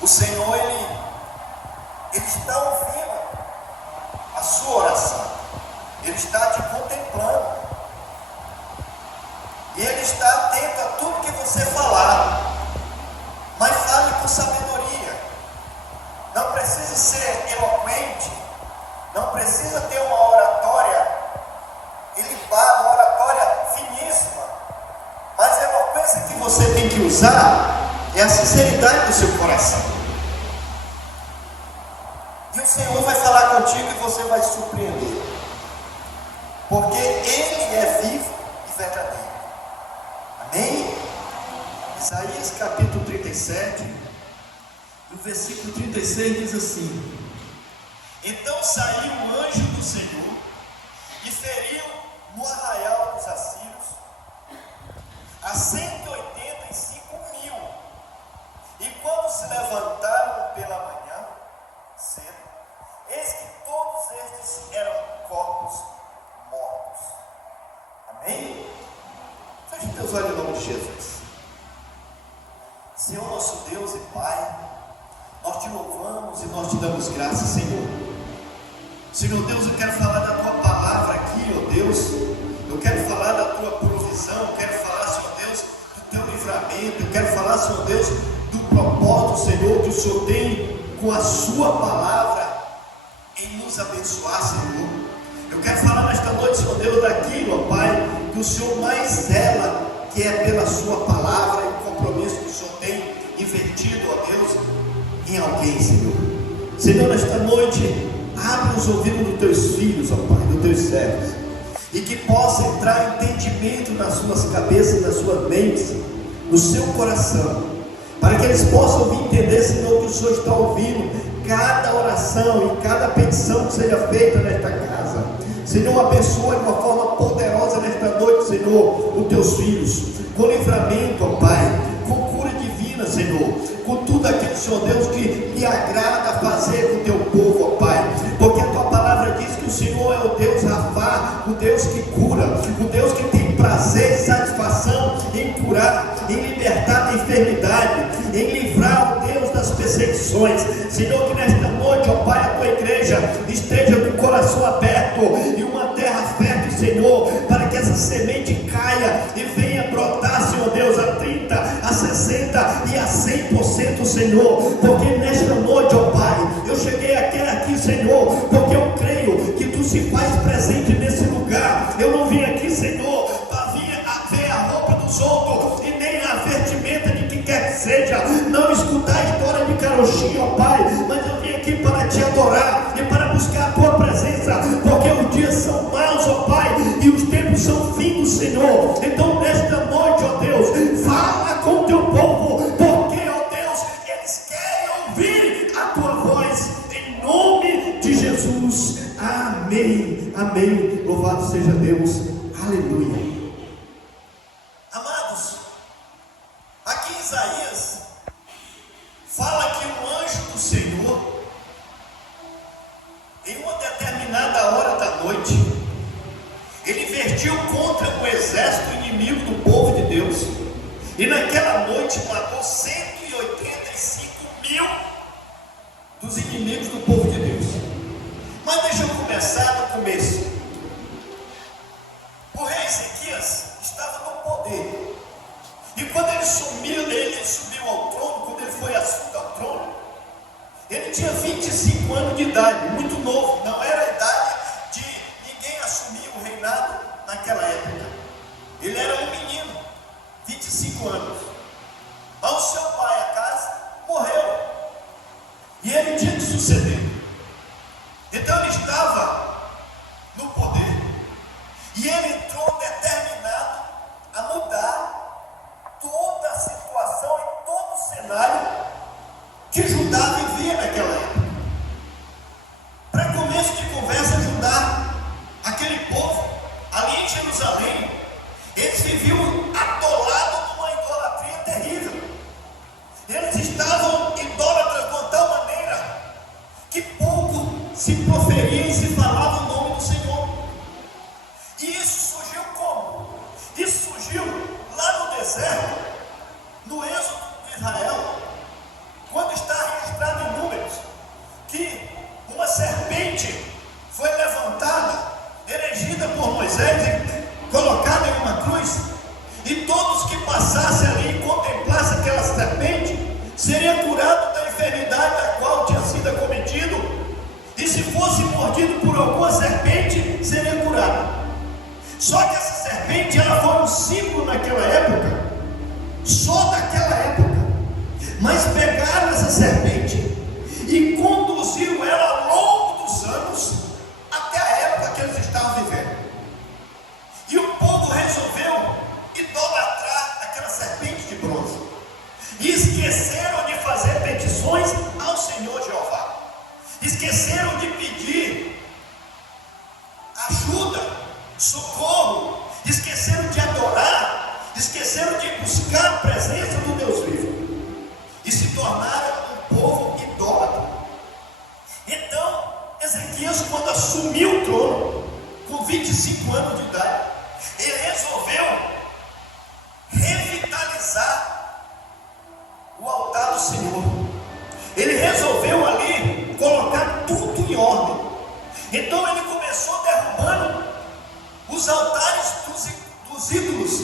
O Senhor, Ele está ouvindo a sua oração. Ele está te contemplando. E Ele está atento a tudo que você falar. Mas fale com sabedoria. Não precisa ser eloquente. Não precisa ter uma oratória ilibada, uma oratória finíssima. Mas a eloquência que você tem que usar é a sinceridade do seu coração. E o Senhor vai falar contigo e você vai se surpreender. Porque Ele é vivo e verdadeiro. Amém? Isaías capítulo 37, no versículo 36 diz assim: Então saiu o anjo do Senhor e feriu no arraial dos assírios a 185.000. E quando se levantaram pela manhã cedo, eis que todos estes eram corpos mortos. Amém? Feche teus olhos em nome de Jesus. Senhor nosso Deus e Pai, nós te louvamos e nós te damos graças, Senhor. Senhor Deus, eu quero falar da tua palavra aqui, ó Deus. Eu quero falar da tua provisão, eu quero falar, Senhor Deus, do teu livramento. Eu quero falar, Senhor Deus, do propósito, Senhor, que o Senhor tem com a sua palavra em nos abençoar, Senhor. Eu quero falar nesta noite, Senhor Deus, daquilo, ó Pai, que o Senhor mais zela, que é pela sua palavra e o compromisso que o Senhor tem invertido, ó Deus, em alguém, Senhor. Senhor, nesta noite, abre os ouvidos dos teus filhos, ó Pai, dos teus servos, e que possa entrar entendimento nas suas cabeças, nas suas mentes, no seu coração, para que eles possam vir entender, Senhor, que o Senhor está ouvindo cada oração e cada petição que seja feita nesta casa. Senhor, abençoa de uma forma poderosa nesta noite, Senhor, os teus filhos, com livramento, ó Pai, com cura divina, Senhor, com tudo aquilo, Senhor Deus, que lhe agrada fazer com o teu povo, ó Pai, porque a tua palavra diz que o Senhor é o Deus Rafá, o Deus que cura, o Deus que tem prazer e satisfação em curar, em libertar da enfermidade, em livrar, ó Deus, das perseguições. Senhor, que nesta noite, ó Pai, a tua igreja esteja com o coração aberto e uma terra fértil, Senhor, para que essa semente caia e venha brotar, Senhor Deus, a 30, a 60 e a 100%, Senhor, porque nesta noite, ó Pai, eu cheguei aqui, Senhor, porque eu creio que tu se faz presente nesse lugar. Eu não vim aqui, Senhor, para vir a ver a roupa dos outros e nem a vestimenta de quem quer que seja, não escutar a história de carochinha, ó Pai, mas eu vim aqui para te adorar e para buscar a tua presença, porque os dias são maus, ó Pai, e os tempos são findos, Senhor. Então nesta noite, ó Deus, fala com o teu povo, porque, ó Deus, eles querem ouvir a tua voz, em nome de Jesus. Amém, amém, louvado seja Deus, aleluia. Amados, aqui em Isaías fala que um anjo do Senhor, em uma determinada hora da noite, ele investiu contra o exército inimigo do povo de Deus, e naquela noite matou 185.000 dos inimigos do povo de Deus. Mas deixa eu começar do começo. O rei Ezequias estava no poder, e quando ele subiu ao trono, quando ele foi assunto ao trono, ele tinha 25 anos de idade, muito novo, não era a idade de ninguém assumir o reinado naquela época. Ele era um menino, 25 anos. Mas o seu pai, Acaz, morreu, e ele tinha que suceder. Então ele estava no poder, e ele entrou determinado a mudar toda a situação e todo o cenário que Judá vivia naquela época. Para começo de conversa, Judá, aquele povo ali em Jerusalém, eles viviam atolados numa idolatria terrível. Eles estavam idólatras de uma tal maneira que curado da enfermidade da qual tinha sido acometido, e se fosse mordido por alguma serpente, seria curado. Só que essa serpente, ela foi um símbolo naquela época, só daquela época. Mas pegaram essa serpente e conduziram ela ao longo dos anos até a época que eles estavam vivendo. E o povo resolveu idolatrar aquela serpente de bronze e esqueceram de fazer petições ao Senhor Jeová, esqueceram de pedir ajuda, socorro, esqueceram de adorar, esqueceram de buscar a presença do Deus vivo e se tornaram um povo idólatra. Então Ezequias, quando assumiu o trono com 25 anos de idade, ele resolveu revitalizar o altar do Senhor. Ele resolveu ali colocar tudo em ordem. Então ele começou derrubando os altares dos ídolos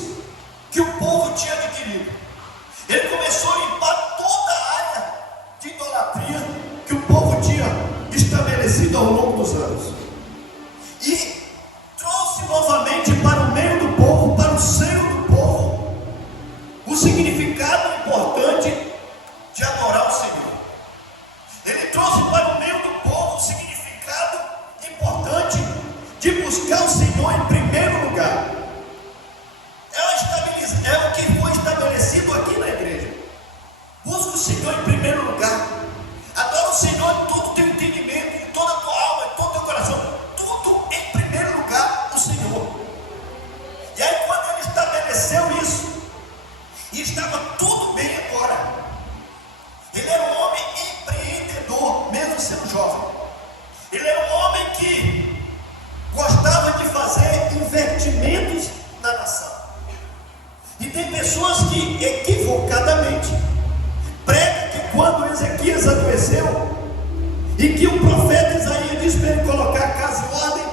que o povo tinha adquirido. Ele começou a limpar toda a área de idolatria que o povo tinha estabelecido ao longo dos anos, e trouxe novamente para o meio do povo, para o seio do povo, o significado importante de adorar o Senhor. Ele trouxe para o meio do povo o significado importante de buscar o Senhor em primeiro lugar. É o que foi estabelecido aqui na igreja. Busca o Senhor em primeiro lugar. Adora o Senhor em todo o teu entendimento, em toda a tua alma, em todo o teu coração. Tudo em primeiro lugar, o Senhor. E aí, quando ele estabeleceu isso, e estava tudo bem agora, ele era um homem empreendedor, mesmo sendo jovem. Ele era um homem que gostava de fazer investimentos na nação. E tem pessoas que equivocadamente pregam que quando Ezequias adoeceu e que o profeta Isaías disse para ele colocar a casa em ordem,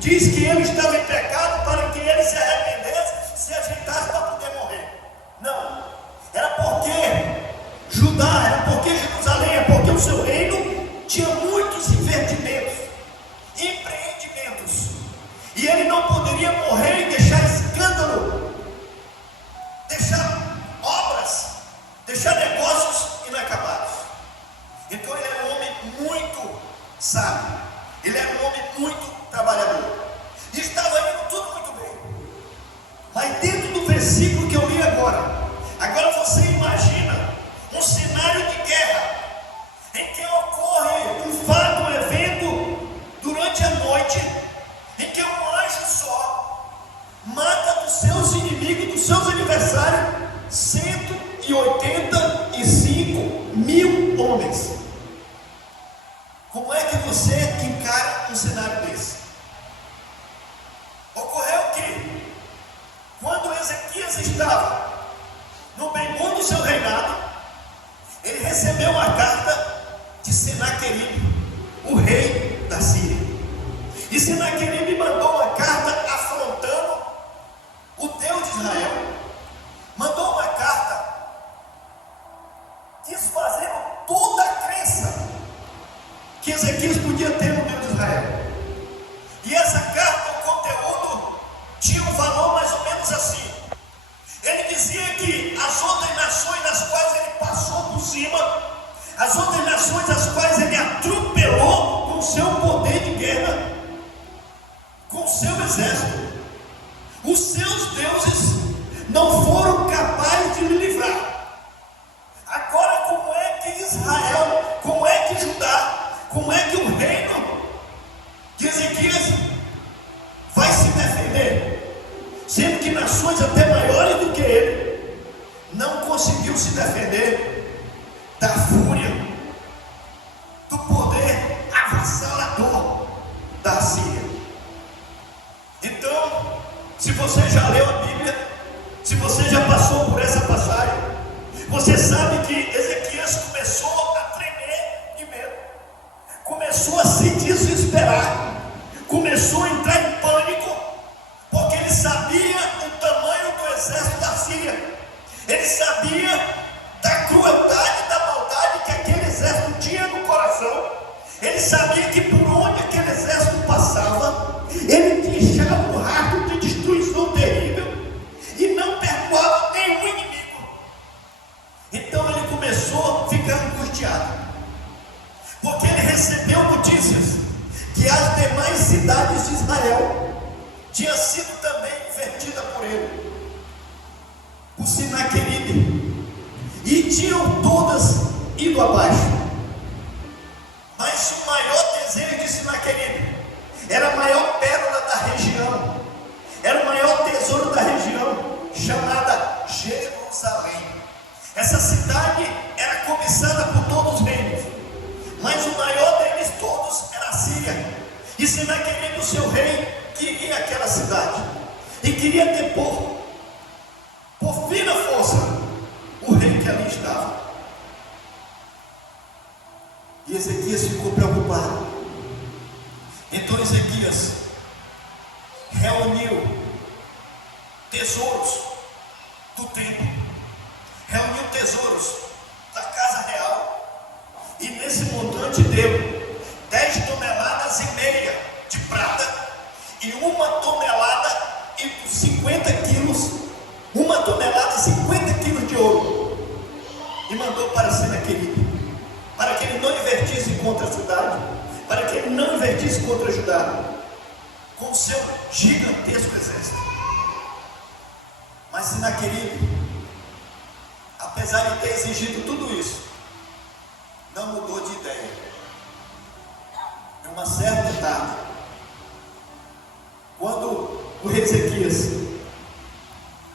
diz que ele estava em pecado para que ele se arrependesse, se ajeitasse para poder morrer. Não, era porque Judá, era porque Jerusalém, é porque o seu reino tinha muitos investimentos, empreendimentos, e ele não poderia morrer e deixar escândalo, deixar obras, deixar negócios inacabados. Então ele era um homem muito sábio, ele era um homem muito trabalhador, e estava indo tudo muito bem. Mas dentro do versículo que eu li agora você imagina um cenário de guerra, em que ocorre um fato, um evento durante a noite, em que um anjo só mata dos seus inimigos, dos seus adversários, 185 mil homens. Como é que você encara um cenário desse? Ocorreu que, quando Ezequias estava no bem bom do seu reinado, ele recebeu uma carta de Senaqueribe, o rei da Síria. E Senaqueribe mandou uma carta afrontando o Deus de Israel. Mandou uma carta desfazendo toda a crença que Ezequias podia ter no Deus de Israel. E essa carta, o conteúdo, tinha um valor mais ou menos assim. Ele dizia que as outras nações nas quais ele passou por cima, as outras nações as quais ele atropelou com o seu poder de guerra, com o seu exército, os seus deuses não foram capazes de lhe livrar. Agora, como é que Israel, como é que Judá, como é que o reino de Ezequias vai se defender, sendo que nações até maiores do que ele não conseguiu se defender da fúria, do poder avassalador da Síria? Então, se você já leu a Bíblia, se você já passou por essa passagem, você sabe que Ezequias começou a tremer de medo, começou a se desesperar, começou a entrar em pânico, porque ele sabia o tamanho do exército da Síria, ele sabia da crueldade, da maldade ele sabia que por onde aquele exército passava, ele deixava um rastro de destruição terrível e não perdoava nenhum inimigo. Então ele começou a ficar angustiado, porque ele recebeu notícias que as demais cidades de Israel tinham sido também invertidas por ele, por Sinaqueribe, e tinham todas ido abaixo. Mas o maior desejo de Sinaqueribe era a maior pérola da região, era o maior tesouro da região, chamada Jerusalém. Essa cidade era cobiçada por todos os reinos, mas o maior deles todos era a Síria. E Sinaqueribe, o seu rei, queria aquela cidade e queria depor, por fina força, o rei que ali estava. E Ezequias ficou preocupado. Então Ezequias reuniu tesouros do templo, reuniu tesouros da casa real, e nesse montante deu 10,5 toneladas de prata e 1 tonelada e 50 quilos, 1 tonelada e 50 quilos de ouro, e mandou para Sinaqueribe, para que ele não invertisse contra a cidade, para que ele não invertisse contra Judá, com o seu gigantesco exército. Mas Sinaqueribe, apesar de ter exigido tudo isso, não mudou de ideia. Em uma certa tarde, quando o rei Ezequias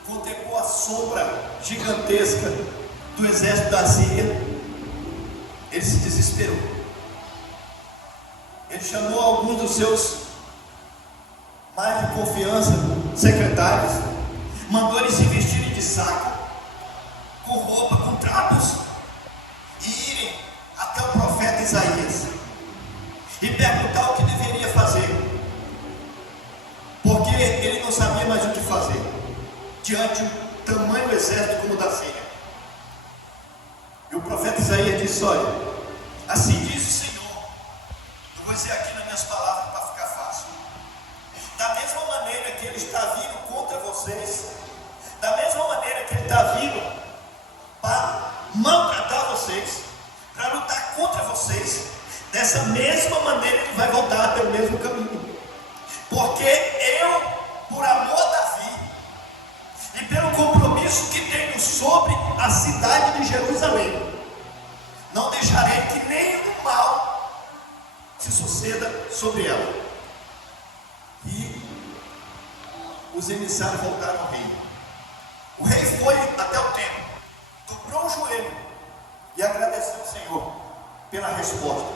contemplou a sombra gigantesca do exército da Síria, ele se desesperou. Ele chamou alguns dos seus mais de confiança, secretários, mandou eles se vestirem de saco, com roupa, com trapos, e irem até o profeta Isaías e perguntar o que deveria fazer, porque ele não sabia mais o que fazer diante do tamanho exército como o da Síria. E o profeta Isaías disse: olha, assim diz o Senhor, eu vou dizer aqui nas minhas palavras para ficar fácil. Da mesma maneira que ele está vindo contra vocês, da mesma maneira que ele está vindo para maltratar vocês, para lutar contra vocês, dessa mesma maneira ele vai voltar pelo mesmo caminho. Porque eu, por amor a Davi e pelo compromisso que tenho sobre a cidade de Jerusalém, não deixarei que nenhum mal se suceda sobre ela. E os emissários voltaram ao rei. O rei foi até o templo, dobrou o joelho e agradeceu ao Senhor pela resposta,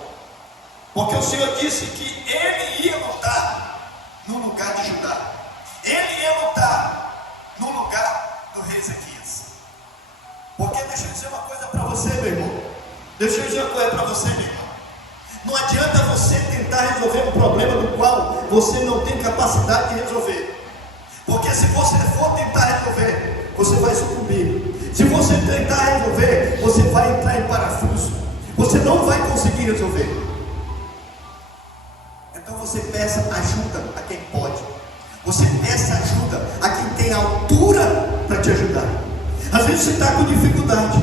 porque o Senhor disse que ele ia lutar no lugar de Judá, ele ia lutar no lugar do rei Ezequias. Porque deixa eu dizer uma coisa para você, meu irmão, deixa eu dizer uma coisa para você, meu irmão, não adianta você tentar resolver um problema do qual você não tem capacidade de resolver, porque se você for tentar resolver, você vai sucumbir. Se você tentar resolver, você vai entrar em parafuso, você não vai conseguir resolver. Então você peça ajuda a quem pode, você peça ajuda a quem tem altura para te ajudar. Às vezes você está com dificuldade,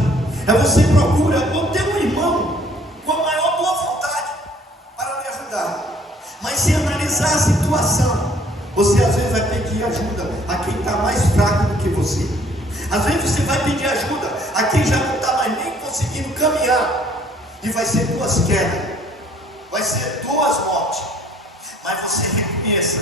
aí você procura ou ter um irmão com a maior boa vontade para lhe ajudar, mas se analisar a situação, você às vezes vai pedir ajuda a quem está mais fraco do que você. Às vezes você vai pedir ajuda a quem já não está mais nem conseguindo caminhar, e vai ser 2 quedas, vai ser 2 mortes. Mas você reconheça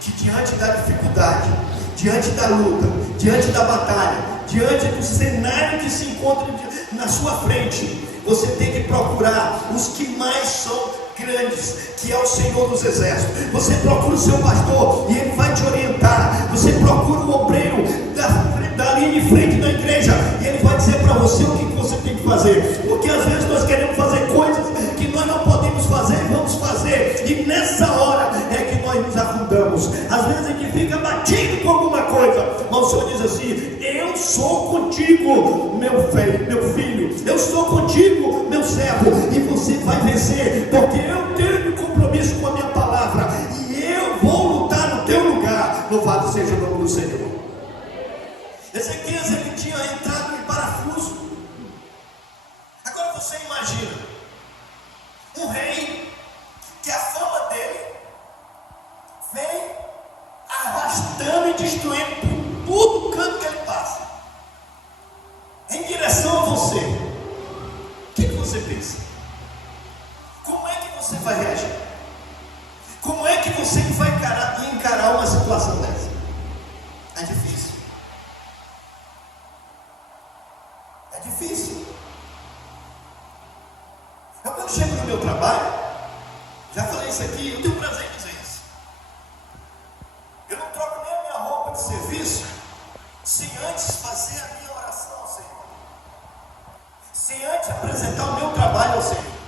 que diante da dificuldade, diante da luta, diante da batalha, diante do cenário que se encontra na sua frente, você tem que procurar os que mais são grandes, que é o Senhor dos Exércitos. Você procura o seu pastor e ele vai te orientar. Você procura o obreiro da linha de frente da igreja e ele vai dizer para você o que você tem que fazer. Porque às vezes nós queremos fazer coisas que nós não podemos fazer e vamos fazer, e nessa hora é que nós nos afundamos. Às vezes a gente fica batido com alguma coisa, mas o Senhor diz assim: eu sou contigo, meu filho, eu sou contigo, meu servo, e você vai vencer acontecer, porque eu tenho compromisso com a minha palavra, e eu vou lutar no teu lugar. Louvado seja o nome do Senhor. Ezequias, ele tinha entrado em parafuso. Agora você imagina um rei que a fama dele vem arrastando e destruindo por todo canto que ele passa, em direção a você. O que você pensa? Como é que você vai reagir? Como é que você vai encarar uma situação dessa? É difícil. É difícil. Eu, quando chego no meu trabalho, já falei isso aqui, eu tenho prazer em dizer isso. Eu não troco nem a minha roupa de serviço sem antes fazer a minha oração ao Senhor, sem antes apresentar o meu trabalho ao Senhor.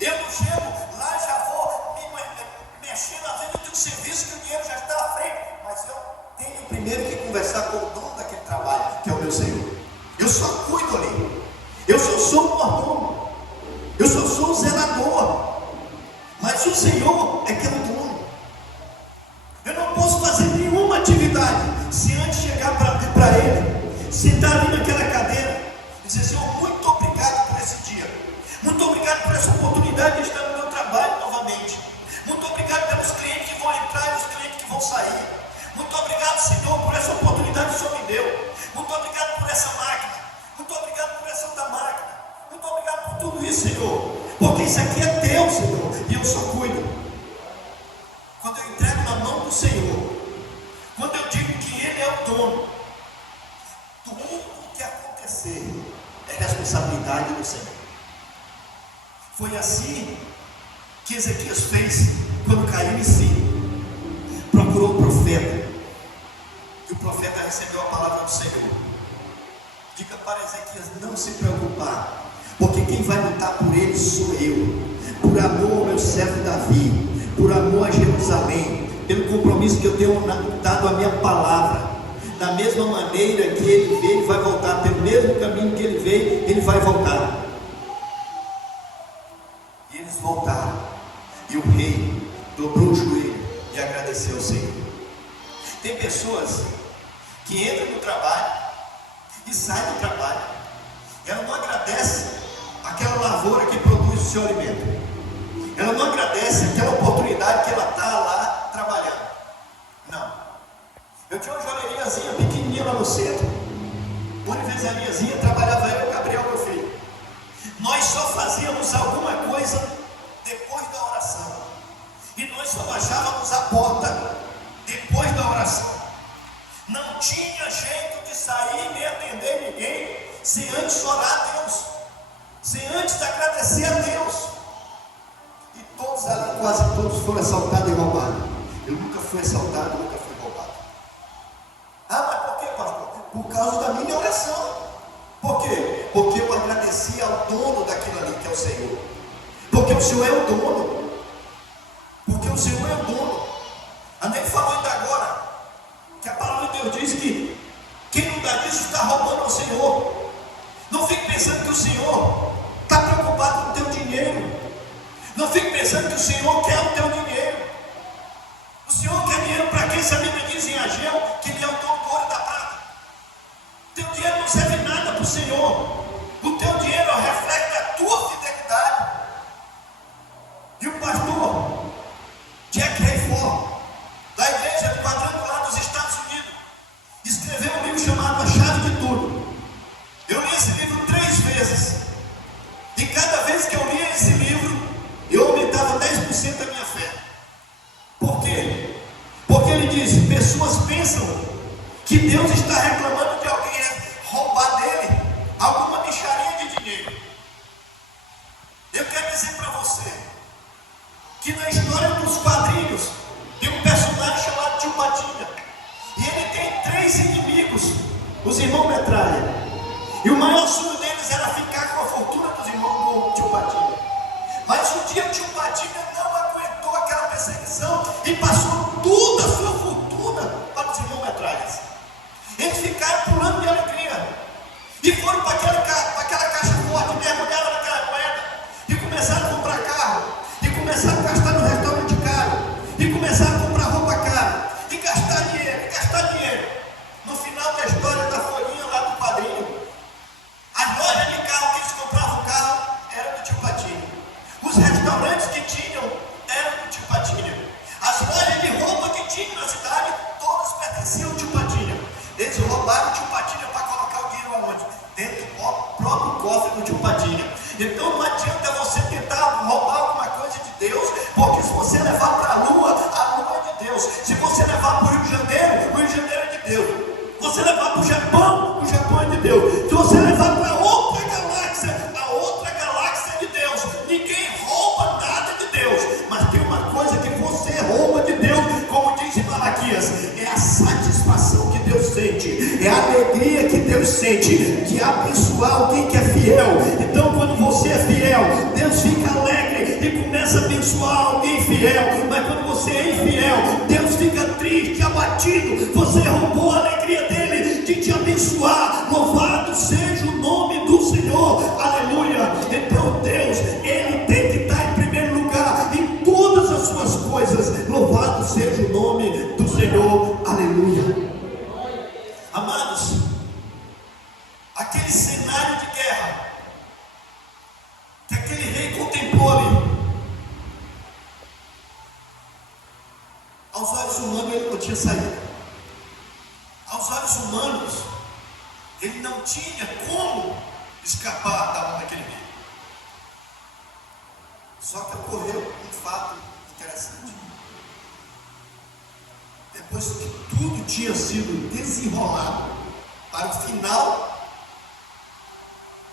Eu não chego lá, já vou me mexendo, às vezes eu tenho serviço que o dinheiro já está à frente, mas eu tenho primeiro que conversar com o dono daquele trabalho, que é o meu Senhor. Eu só cuido ali, eu só sou um mordomo, eu só sou um zelador, mas o Senhor é que é o dono. Eu não posso fazer nenhuma atividade se antes chegar para Ele, sentar ali naquela cadeira e dizer: Senhor, muito obrigado por esse dia, muito obrigado por essa oportunidade de estar no meu trabalho novamente, muito obrigado pelos clientes que vão entrar e os clientes que vão sair, muito obrigado, Senhor, por essa oportunidade que o Senhor me deu, muito obrigado por essa máquina, muito obrigado por essa outra máquina, muito obrigado por tudo isso, Senhor, porque isso aqui é teu, Senhor, e eu só cuido. Quando eu entrego na mão do Senhor, quando eu digo que Ele é o dono, tudo o que acontecer é responsabilidade do Senhor. Foi assim que Ezequias fez quando caiu em si. Procurou o profeta, e o profeta recebeu a palavra do Senhor. Diga para Ezequias não se preocupar, porque quem vai lutar por ele sou eu, por amor ao meu servo Davi, por amor a Jerusalém, pelo compromisso que eu tenho dado à minha palavra. Da mesma maneira que ele veio, ele vai voltar, pelo mesmo caminho que ele veio, ele vai voltar. E eles voltaram, e o rei dobrou o joelho e agradeceu ao Senhor. Tem pessoas que entram no trabalho e saem do trabalho, ela não agradece aquela lavoura que produz o seu alimento, ela não agradece aquela oportunidade que ela está lá trabalhando. Não. Eu tinha uma joalheriazinha pequenininha lá no centro, uma universaliazinha, trabalhava eu e o Gabriel, meu filho. Nós só fazíamos alguma coisa depois da oração, e nós só baixávamos a porta depois da oração. Não tinha jeito de sair nem atender ninguém sem antes orar a Deus, sem antes agradecer a Deus. E todos ali, quase todos, foram assaltados e roubados. Eu nunca fui assaltado, nunca fui roubado. Ah, mas por quê, pastor? Por causa da minha oração. Por quê? Porque eu agradeci ao dono daquilo ali, que é o Senhor. Porque o Senhor é o dono. Porque o Senhor é o dono. A Ney falou ainda agora que a palavra de Deus diz que quem não dá disso está roubando ao Senhor. Não fique pensando que o Senhor está preocupado com o teu dinheiro. Não fique pensando que o Senhor quer o teu dinheiro. O Senhor quer dinheiro para quem? Se a Bíblia diz em Ageu que Ele é o dono do ouro e da prata. Teu dinheiro não serve nada para o Senhor. O teu dinheiro reflete a tua fidelidade. E o pastor Jack Hayford, da igreja do Quadrangular dos Estados Unidos, escreveu um livro chamado A Chave de Tudo. Eu li esse livro 3 vezes, e cada vez que eu lia esse livro, eu aumentava 10% da minha fé. Por quê? Porque ele diz: pessoas pensam que Deus está reclamando de alguém roubar dele alguma mixaria de dinheiro. Eu quero dizer para você que na história dos quadrinhos tem um personagem chamado Tio Patinha, e ele tem 3 inimigos, os irmãos Metralha, e o maior sonho deles era ficar com a fortuna dos irmãos do Tio Patinha. Mas um dia o Tio Patinha não aguentou aquela perseguição e passou toda a sua fortuna para os irmãos Metralhas. Eles ficaram pulando de alegria e foram para aquela caixa forte, mergulharam naquela moeda e começaram a comprar carro. a história da folhinha lá do padrinho. As lojas de carro que eles compravam carro eram do tio Patinho. Os restaurantes que tinham eram do tio Patinho. As lojas de roupa que tinham na cidade, todas pertenciam ao tio Patinho. Eles roubaram o tio Patinho para colocar o dinheiro aonde? Dentro do próprio cofre do tio Patinho. Então não adianta você tentar roubar alguma coisa de Deus, porque se você levar para a lua é de Deus. Se você levar para o Rio de Janeiro, o Rio de Janeiro é de Deus. Se você levar para o Japão é de Deus. Se você levar para outra galáxia, a outra galáxia é de Deus. Ninguém rouba nada de Deus, mas tem uma coisa que você rouba de Deus, como diz em Malaquias, é a satisfação que Deus sente, é a alegria que Deus sente de abençoar alguém que é fiel. Então quando você é fiel, Deus fica alegre e começa a abençoar alguém fiel. Mas quando você é infiel, Deus fica triste, abatido. Você roubou a alegria dele de te abençoar. Louvado seja o nome do Senhor, aleluia. Então Deus, ele tem que estar em primeiro lugar em todas as suas coisas. Louvado seja o nome do Senhor, aleluia. Amados, aquele cenário de guerra que aquele rei contemplou ali, aos olhos humanos ele não tinha saído. Aos olhos humanos ele não tinha como escapar da mão daquele rei. Só que ocorreu um fato interessante. Depois que tudo tinha sido desenrolado para o final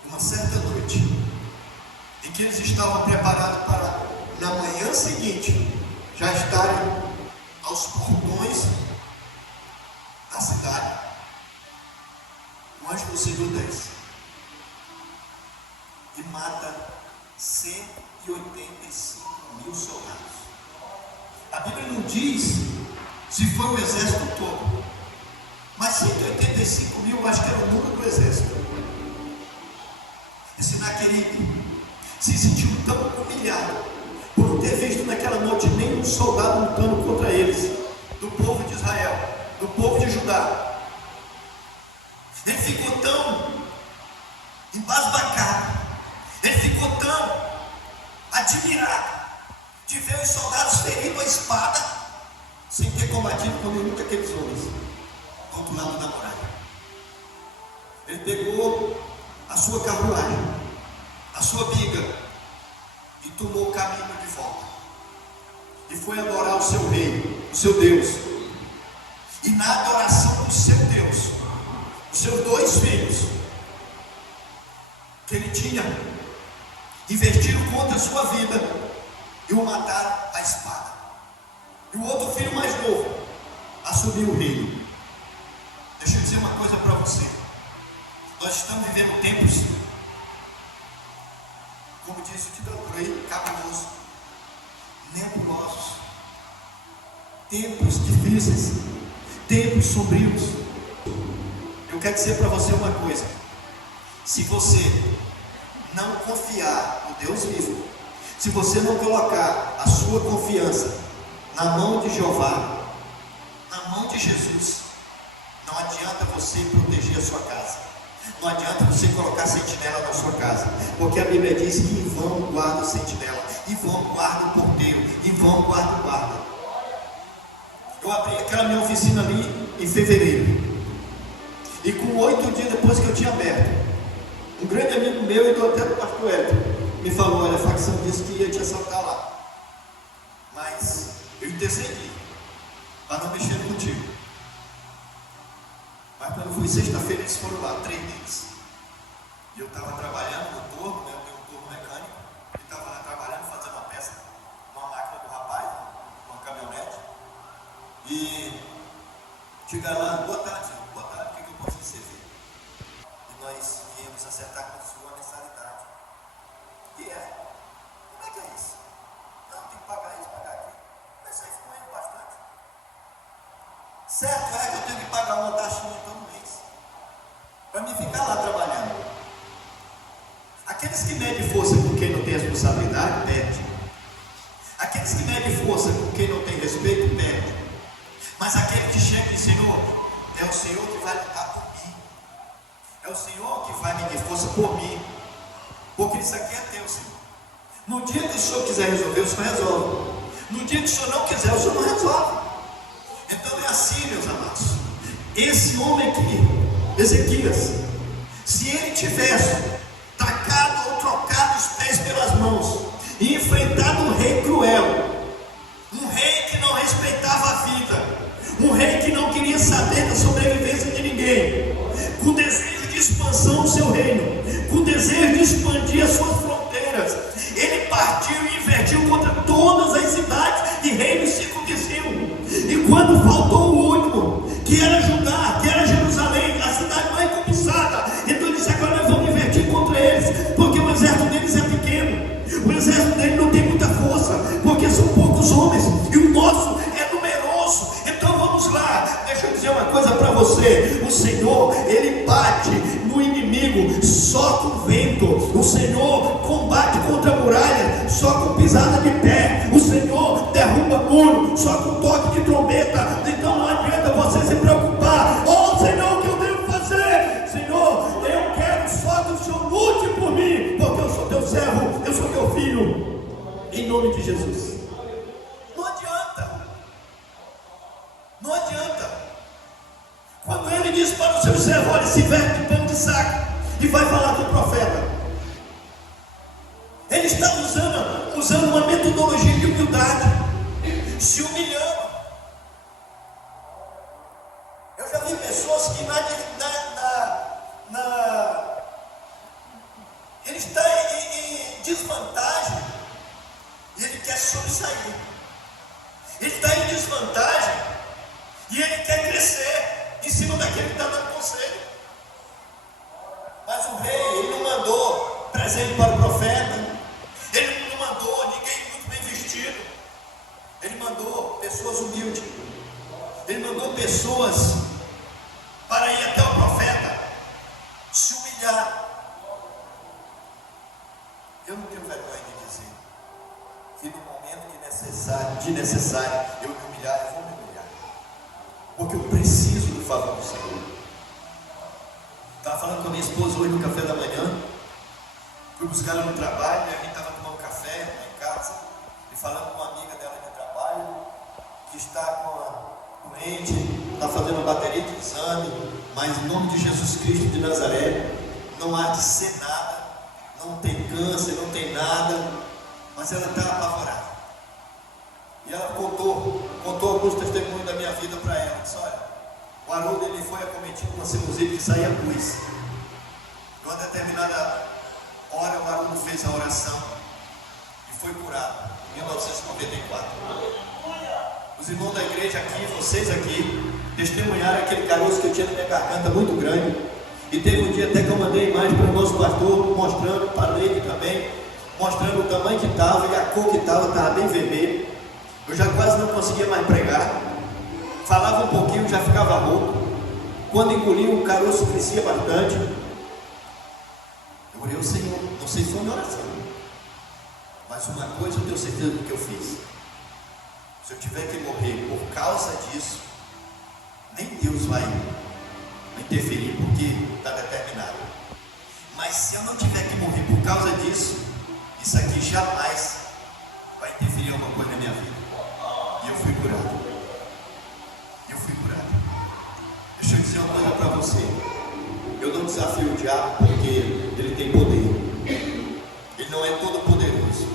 de uma certa noite, em que eles estavam preparados para, na manhã seguinte, já estarem aos portões da cidade, o anjo do Senhor desce e mata 185 mil soldados. A Bíblia não diz se foi o exército todo, mas 185 mil, acho que era o número do exército. Esse Senaqueribe se sentiu tão humilhado por não ter visto naquela noite nenhum soldado lutando contra eles, do povo de Israel, do povo de Judá. Ele ficou tão embasbacado, ele ficou tão admirado de ver os soldados ferindo a espada sem ter combatido com nenhum daqueles homens do outro lado da muralha. Ele pegou a sua carruagem, a sua biga, e tomou o caminho de volta e foi adorar o seu rei, o seu Deus. E na adoração do seu Deus, os seus dois filhos que ele tinha investiram contra a sua vida e o mataram à espada. E o outro filho mais novo assumiu o reino. Deixa eu dizer uma coisa para você. Nós estamos vivendo tempos, como disse o título por aí, cabuloso, nebulosos, tempos difíceis, tempos sombrios. Eu quero dizer para você uma coisa: se você não confiar no Deus vivo, se você não colocar a sua confiança na mão de Jeová, na mão de Jesus, não adianta você proteger a sua casa, não adianta você colocar sentinela na sua casa, porque a Bíblia diz que em vão guarda o sentinela, em vão guarda o porteiro, em vão guarda o guarda. Eu abri aquela minha oficina ali em fevereiro, e com 8 dias depois que eu tinha aberto, um grande amigo meu, e do até do pastor Hélio, me falou: olha, a facção disse que ia te assaltar lá, mas eu intercedi para não mexer contigo. Mas quando foi sexta-feira, eles foram lá, 3 deles. E eu estava trabalhando no torno, né? Eu tenho um torno mecânico, e estava lá trabalhando, fazendo uma peça numa máquina do rapaz, numa caminhonete. E chegaram lá: boa tarde, o que eu posso servir? E nós viemos acertar com a sua mensalidade. E como é que é isso? Não, tem que pagar isso, pagar aquilo. Mas aí ficou indo bastante. Certo é que eu tenho que pagar uma taxinha todo mês para mim ficar lá trabalhando. Aqueles que medem força com quem não tem responsabilidade, perde. Aqueles que medem força com quem não tem respeito, perde. Mas aquele que chega e diz: Senhor, É o Senhor que vai lutar por mim. É o Senhor que vai me dar força por mim. Porque isso aqui é teu, Senhor. No dia que o Senhor quiser resolver, o Senhor resolve. No dia que o Senhor não quiser, o Senhor não resolve. Então é assim, meus amados. Esse homem aqui, Ezequias, se ele tivesse tacado ou trocado os pés pelas mãos e enfrentado um rei cruel, um rei que não respeitava a vida, um rei que não queria saber da sobrevivência de ninguém, com desejo de expansão do seu reino, com desejo de expandir as suas fronteiras, ele partiu e invertiu contra todas as cidades e reinos circunvizinhos. E quando faltou o último, que era Judá, que era Jerusalém, a cidade mais cobiçada, então ele disse: agora nós vamos invertir contra eles, porque o exército deles é pequeno, o exército dele não tem muita força, porque são poucos homens, e o nosso é numeroso. Então vamos lá. Deixa eu dizer uma coisa para você: o Senhor, ele bate no inimigo só com vento. O Senhor combate contra a muralha só com pisada de pé. O Senhor derruba muro só com toque de trombeta. Então não adianta você se preocupar: oh Senhor, o que eu devo fazer? Senhor, eu quero só que o Senhor lute por mim, porque eu sou teu servo, eu sou teu filho, em nome de Jesus. Não adianta. Não adianta. Quando ele diz para o seu servo: olha, se veste de pano de saco e vai falar com o profeta, ele está usando uma metodologia de humildade, se humilhando. Eu já vi pessoas que ele está em desvantagem e ele quer sobressair. Ele está em desvantagem e ele quer crescer em cima daquele que está dando conselho. Mas o rei, ele não mandou presente para o profeta, ele não mandou ninguém muito bem vestido, ele mandou pessoas humildes, ele mandou pessoas para ir até o profeta, se humilhar. Eu não tenho vergonha de dizer que no momento de necessário eu me humilhar, eu vou me humilhar, porque eu preciso do favor do Senhor. Estava falando com a minha esposa hoje no café da manhã, fui buscar ela no trabalho, e a gente estava tomando café lá em casa, e falando com uma amiga dela de trabalho, que está com a doente, está fazendo uma bateria de exame, mas em nome de Jesus Cristo de Nazaré, não há de ser nada, não tem câncer, não tem nada, mas ela está apavorada. E ela contou alguns testemunhos da minha vida para ela. Disse: olha, o Haroldo, ele foi acometido com uma sinusite que saía pus. Em uma determinada hora, o Haroldo fez a oração e foi curado, em 1994. Os irmãos da igreja aqui, vocês aqui, testemunharam aquele caroço que eu tinha na minha garganta muito grande. E teve um dia até que eu mandei imagem para o nosso pastor, mostrando, para a Leite também, mostrando o tamanho que estava e a cor que estava bem vermelho. Eu já quase não conseguia mais pregar, falava um pouquinho, já ficava rouco. Quando engolia, o caroço crescia bastante. Eu orei ao Senhor, não sei se foi minha oração, mas uma coisa eu tenho certeza do que eu fiz: se eu tiver que morrer por causa disso, nem Deus vai interferir, porque está determinado. Mas se eu não tiver que morrer por causa disso, isso aqui jamais vai interferir em alguma coisa na minha vida. E eu fui curado. Deixa eu dizer uma coisa para você: eu não desafio o diabo porque ele tem poder. Ele não é todo poderoso.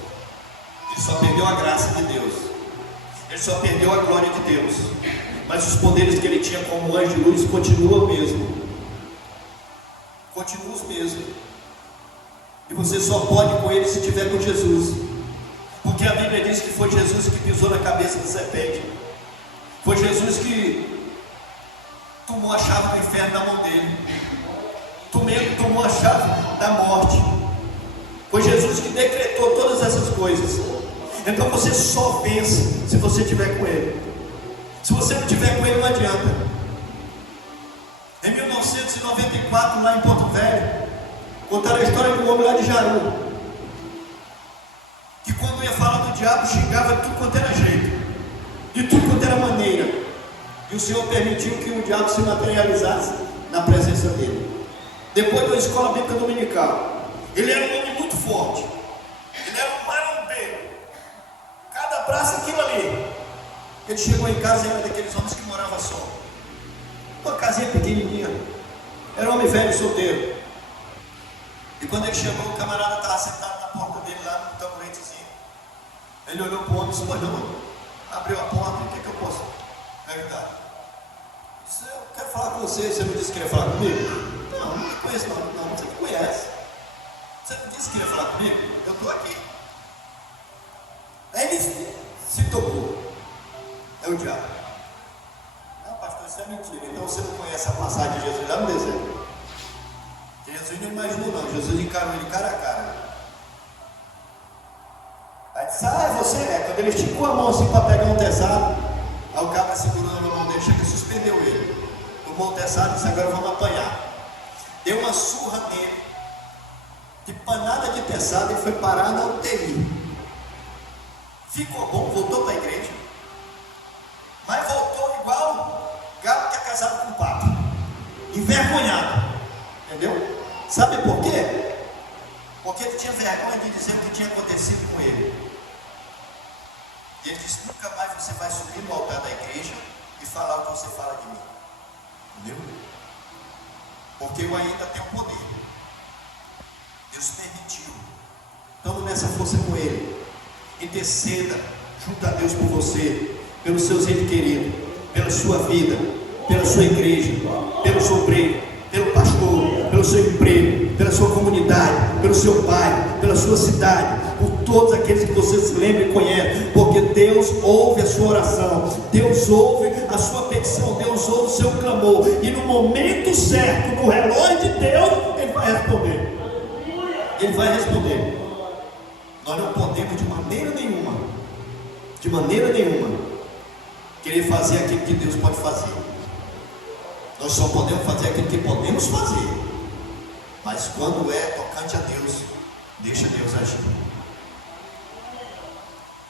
Ele só perdeu a graça de Deus, ele só perdeu a glória de Deus, mas os poderes que ele tinha como anjo de luz continuam os mesmos. E você só pode com ele se estiver com Jesus, porque a Bíblia diz que foi Jesus que pisou na cabeça da serpente, foi Jesus que tomou a chave do inferno na mão dele, tomou a chave da morte, foi Jesus que decretou todas essas coisas. Então você só vence se você estiver com ele. Se você não estiver com ele, não adianta. Em 1994, lá em Porto Velho, contaram a história de um homem lá de Jaru, que quando ia falar do diabo, xingava de tudo quanto era jeito, de tudo quanto era maneira. E o Senhor permitiu que o diabo se materializasse na presença dele. Depois da escola bíblica dominical, ele era um homem muito forte. Ele era um marombeiro. Cada braço aquilo ali. Ele chegou em casa e era daqueles homens que moravam só. Uma casinha pequenininha. Era um homem velho, solteiro. E quando ele chegou, o camarada estava sentado na porta dele lá no tamboretezinho. Ele olhou para o homem e disse: não, abriu a porta, o que eu posso perguntar? Disse: eu quero falar com você. Você não disse que queria falar comigo? Não me conheço, não, você me conhece. Você não disse que queria falar comigo? Eu estou aqui. Aí ele se tocou. É o diabo. Não, pastor, isso é mentira. Então você não conhece a passagem de Jesus lá no deserto. Jesus não imaginou não, Jesus encarou ele cara a cara. Aí disse: é você, é. Quando ele esticou a mão assim para pegar um teçado, aí o cabra segurou na mão dele, chega e suspendeu ele. Tomou o teçado e disse: agora vamos apanhar. Deu uma surra nele, de panada de teçado, e foi parar na UTI. Ficou bom, voltou para a igreja, mas voltou igual gato que é casado com pato, envergonhado. Entendeu? Sabe por quê? Porque ele tinha vergonha de dizer o que tinha acontecido com ele. E ele disse: nunca mais você vai subir no altar da igreja e falar o que você fala de mim. Entendeu? Porque eu ainda tenho poder. Deus permitiu. Então não nessa força com ele. Interceda junto a Deus por você, pelos seus entes queridos, pela sua vida, pela sua igreja, pelo seu obreiro, pelo pastor, pelo seu emprego, pela sua comunidade, pelo seu bairro, pela sua cidade, por todos aqueles que você se lembra e conhece, porque Deus ouve a sua oração, Deus ouve a sua petição, Deus ouve o seu clamor, e no momento certo, no relógio de Deus, Ele vai responder. Ele vai responder. Nós não podemos de maneira nenhuma, querer fazer aquilo que Deus pode fazer. Nós só podemos fazer aquilo que podemos fazer. Mas quando é tocante a Deus, deixa Deus agir.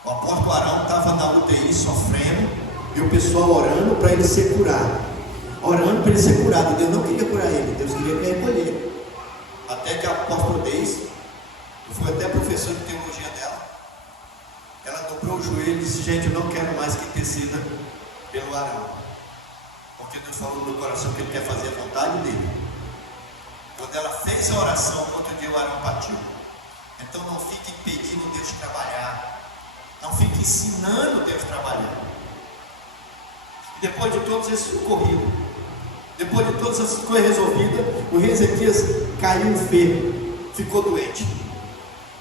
O apóstolo Arão estava na UTI sofrendo, e o pessoal orando para ele ser curado. Orando para ele ser curado. Deus não queria curar ele, Deus queria me recolher. Até que a apóstola Deise, eu fui até professor de teologia dela, ela dobrou o joelho e disse: gente, eu não quero mais que interceda pelo Arão, porque Deus falou no meu coração que Ele quer fazer a vontade dele. Quando ela fez a oração, no outro dia o Arão partiu. Então não fique impedindo Deus de trabalhar, não fique ensinando Deus a trabalhar. E depois de todos esses ocorridos, depois de todas essas coisas resolvidas, o rei Ezequias caiu enfermo, ficou doente.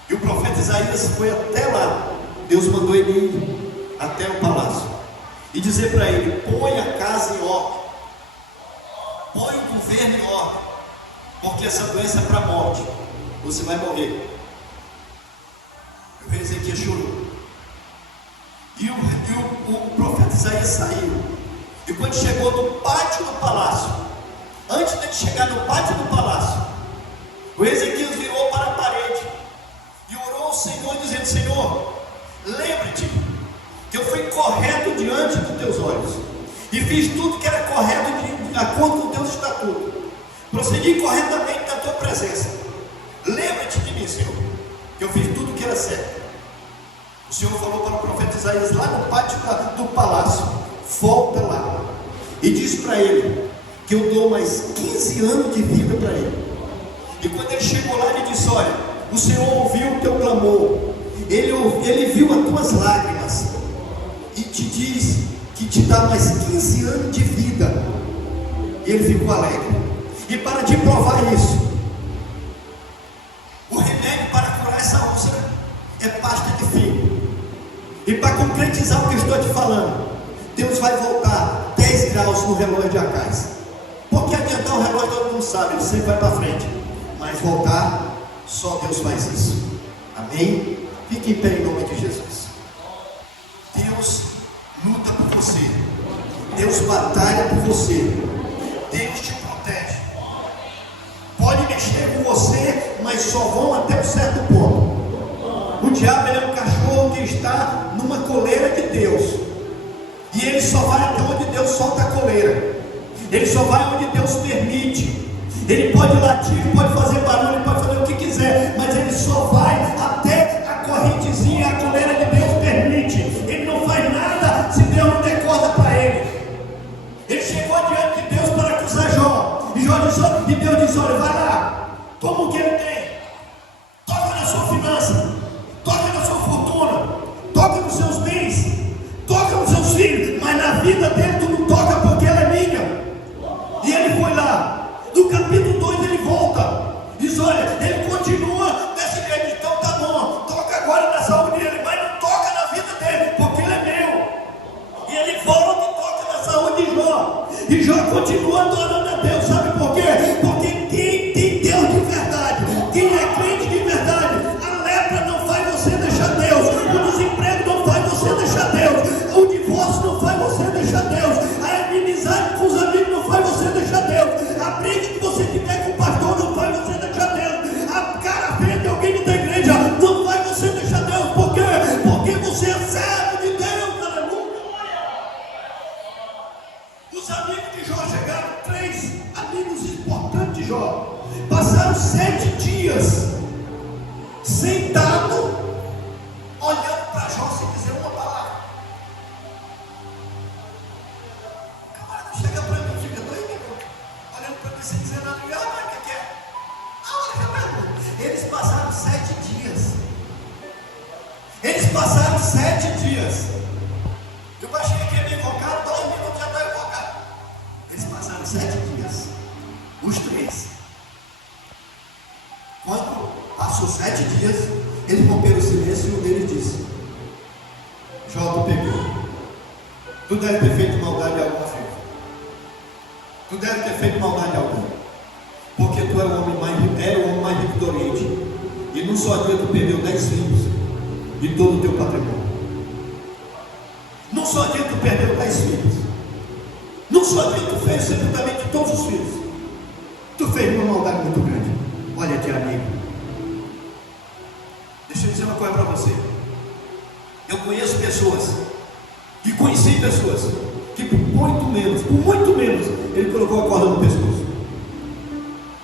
E o profeta Isaías foi até lá. Deus mandou ele ir até o palácio e dizer para ele: põe a casa em ordem, põe o governo em ordem, porque essa doença é para a morte, você vai morrer. E o rei Ezequias chorou. E o profeta Isaías saiu. E quando chegou no pátio do palácio, antes de chegar no pátio do palácio, o Ezequias virou para a parede e orou ao Senhor, dizendo: Senhor, lembre-te que eu fui correto diante dos teus olhos, e fiz tudo que era correto de acordo com o teu estatuto, procedi corretamente na tua presença. Lembra-te de mim, Senhor, que eu fiz tudo que era certo. O Senhor falou para o profeta Isaías lá no pátio do palácio: volta lá e diz para ele que eu dou mais 15 anos de vida para ele. E quando ele chegou lá, ele disse: olha, o Senhor ouviu o teu clamor, ele viu as tuas lágrimas e te diz que te dá mais 15 anos de vida. E ele ficou alegre. E para te provar isso, o remédio para curar essa úlcera é pasta de figo. E para concretizar o que eu estou te falando, Deus vai voltar 10 graus no relógio de Acais. Porque adiantar o relógio todo mundo sabe, ele sempre vai para frente. Mas voltar, só Deus faz isso. Amém? Fique em pé em nome de Jesus. Deus luta por você. Deus batalha por você. Deus te protege. Pode mexer com você, mas só vão até um certo ponto. O diabo é um cachorro que está numa coleira de Deus. E ele só vai até onde Deus solta a coleira. Ele só vai onde Deus permite. Ele pode latir, pode fazer barulho, ele pode fazer o que quiser, mas ele só vai até a correntezinha, a coleira de Deus permite. Ele não faz nada se Deus não der corda para ele. Ele chegou diante de Deus para acusar Jó. E Deus disse: olha, vai lá, toma o que ele tem, toca na sua finança, toca na sua fortuna, toca nos seus bens, toca nos seus filhos, mas na vida dele tu não toca, porque ela é minha. E ele foi lá. No capítulo 2 ele volta, diz: olha, ele continua desse jeito. Então tá bom, toca agora na saúde dele, mas não toca na vida dele, porque ele é meu. E ele volta e toca na saúde de Jó. E Jó continua adorando a Deus. Sabe por quê? Porque quem tem Deus de verdade, quem é crente de verdade, a lepra não faz você deixar Deus, o desemprego não faz você deixar Deus, o divórcio não faz você deixar Deus, a inimizade com os amigos não faz você deixar Deus, a briga que você tiver com o pastor não faz você deixar Deus, a cara feia de alguém da igreja não faz você deixar Deus. Por quê? Porque você é servo de Deus. Aleluia. Os amigos de Jó chegaram, 3 amigos importantes de Jó, passaram 7 dias sentado olhando para Jó sem dizer uma palavra. Camarada chega para mim, fica 2 minutos olhando para mim sem dizer nada. E olha o que é. Eles passaram 7 dias. Eles passaram 7 dias. Eu achei que ia me invocar, 2 minutos já está invocado. Eles passaram 7 dias. Os 3. Quando passou 7 dias, eles romperam o silêncio e um deles disse: Jó, tu pegou. Tu deve ter feito maldade a alguma vez. Tu deve ter feito maldade a alguém. Porque tu era o homem mais rico do Oriente. E num só dia tu perdeu 10 filhos e todo o teu patrimônio. Num só dia tu perdeu 10 filhos. Num só dia tu fez sepultamento de todos os filhos. Tu fez uma maldade muito grande. Olha aqui, amigo. Deixa eu dizer uma coisa para você. Eu conheço pessoas, e conheci pessoas, que por muito menos, ele colocou a corda no pescoço,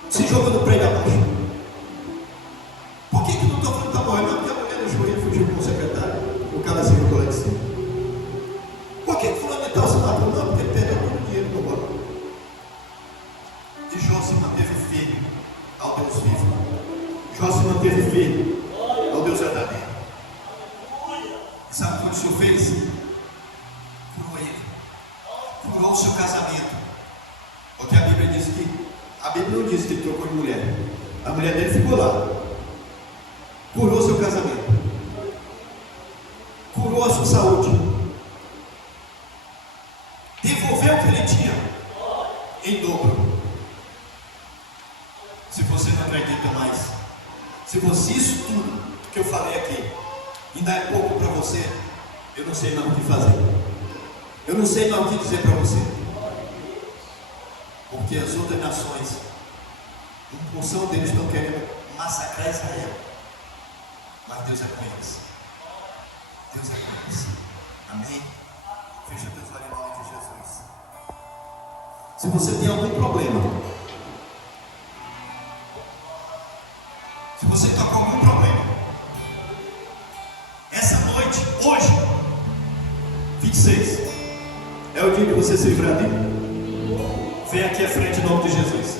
se jogou no prédio abaixo. Por que não estou falando que está morrendo? Não, porque a mulher no joelho fugiu com o secretário, o cara se jogou lá de cima. Por que fulano de tal se matou? Não, porque ele perdeu todo o dinheiro no banco. E Jó se manteve firme ao Deus vivo. Jó se manteve firme ao Deus verdadeiro. E sabe o que o Senhor fez? Curou ele. Curou o seu casamento. Porque a Bíblia diz que, a Bíblia não diz que ele trocou de mulher. A mulher dele ficou lá. Curou o seu casamento. Curou a sua saúde. Devolveu o que ele tinha em dobro. Se você não acredita mais, se fosse isso tudo que eu falei aqui, ainda é pouco para você, eu não sei mais o que fazer. Eu não sei mais o que dizer para você. Porque as outras nações, em função deles, estão querendo massacrar Israel. Mas Deus é com eles. Deus é com eles. Amém? Fecha teus olhos em nome de Jesus. Se você tem algum problema, se você está com algum problema, essa noite, hoje, 26, é o dia que você se livrar dele. Vem aqui à frente em nome de Jesus.